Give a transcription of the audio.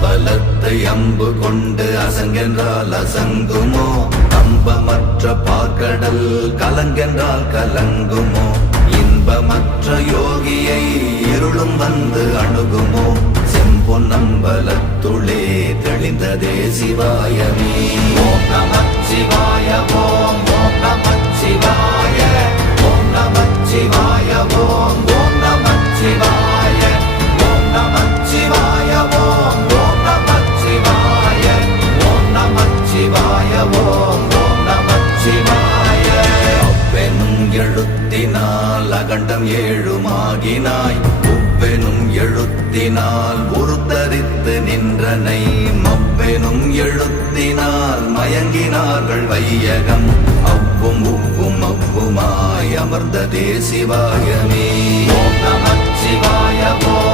அம்பலத்தை அம்பு கொண்டு அசங்கென்றால் அசங்குமோ? அம்பமற்ற பார்க்கடல் கலங்கென்றால் கலங்குமோ? இன்பமற்ற யோகியை இருளும் வந்து அணுகுமோ? செம்பொன்னம்பலத்துளே தெளிந்ததே சிவாயமே. ஓம் நமச்சிவாய ஓம் ஓம் நமச்சிவாய ஓம் நமச்சிவாய ஓம் ஓம் நமச்சிவாய ஓம் நமச்சிவாய ஓம் ஓம் நமச்சிவாய ஓம் நமச்சிவாய ஓம் ஓம் நமச்சிவாய. அவ்வெனும் எழுத்தினால் அகண்டம் ஏழுமாகினாய், உவ்வெனும் எழுத்தினால் உருத்தரித்து நின்றனை, மவ்வெனும் எழுத்தினால் மயங்கினார்கள் வையகம், அவ்வும் உவ்வும் அவ்வுமாய் அமர்ந்ததே சிவாயமே. ஓம் நமச்சிவாய ஓம்